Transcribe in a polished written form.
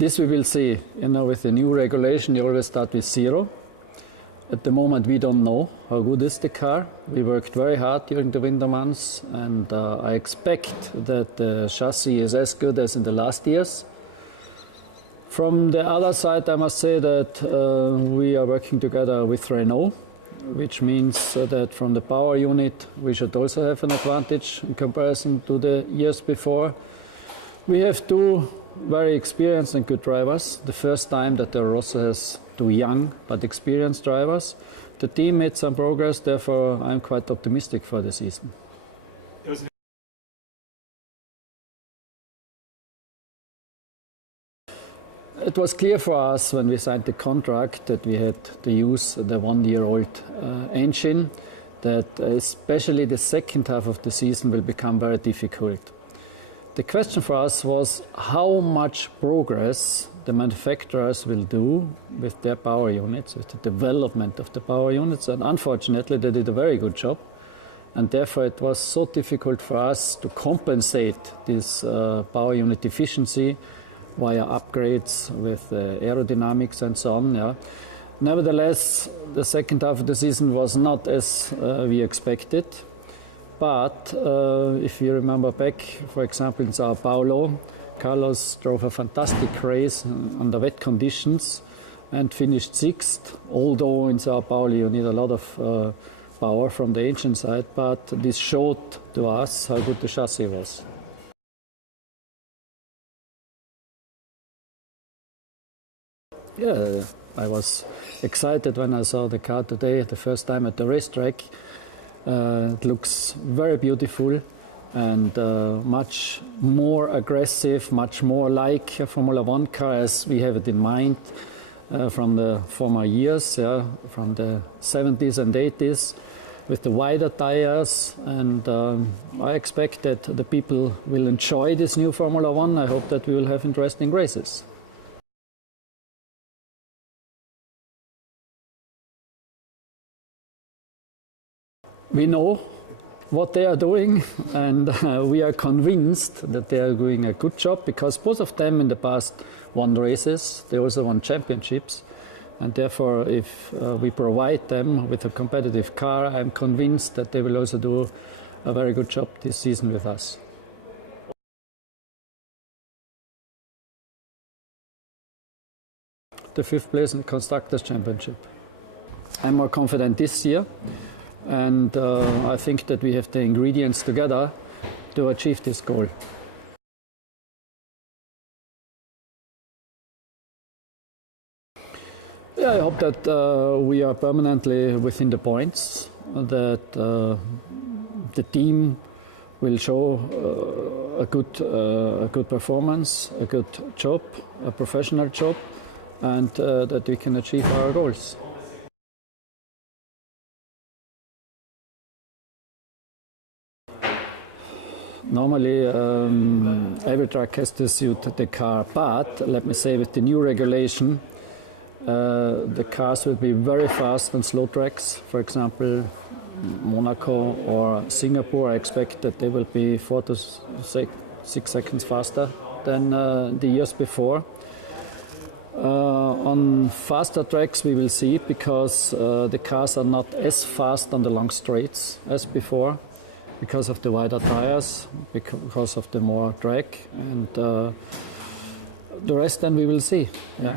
This we will see. You know, with the new regulation, you always start with 0. At the moment, we don't know how good is the car. We worked very hard during the winter months, and I expect that the chassis is as good as in the last years. From the other side, I must say that we are working together with Renault, which means that from the power unit, we should also have an advantage in comparison to the years before. We have two very experienced and good drivers. The first time that Toro Rosso has two young but experienced drivers. The team made some progress, therefore I'm quite optimistic for the season. It was clear for us when we signed the contract that we had to use the one-year-old engine, that especially the second half of the season will become very difficult. The question for us was how much progress the manufacturers will do with their power units, with the development of the power units, and unfortunately they did a very good job, and therefore it was so difficult for us to compensate this power unit efficiency via upgrades with aerodynamics and so on. Yeah. Nevertheless, the second half of the season was not as we expected. But if you remember back, for example, in Sao Paulo, Carlos drove a fantastic race under wet conditions and finished 6th. Although in Sao Paulo you need a lot of power from the engine side, but this showed to us how good the chassis was. Yeah, I was excited when I saw the car today, the first time at the racetrack. It looks very beautiful and much more aggressive, much more like a Formula 1 car as we have it in mind from the former years, yeah, from the 70s and 80s, with the wider tyres. And I expect that the people will enjoy this new Formula 1. I hope that we will have interesting races. We know what they are doing, and we are convinced that they are doing a good job, because both of them in the past won races. They also won championships, and therefore if we provide them with a competitive car, I'm convinced that they will also do a very good job this season with us. The 5th place in the Constructors' Championship. I'm more confident this year. And I think that we have the ingredients together to achieve this goal. Yeah, I hope that we are permanently within the points, that the team will show a good performance, a good job, a professional job, and that we can achieve our goals. Normally, every track has to suit the car, but let me say with the new regulation, the cars will be very fast on slow tracks. For example, Monaco or Singapore, I expect that they will be 4 to 6 seconds faster than the years before. On faster tracks we will see, because the cars are not as fast on the long straights as before, because of the wider tyres, because of the more drag, and the rest then we will see. Yeah.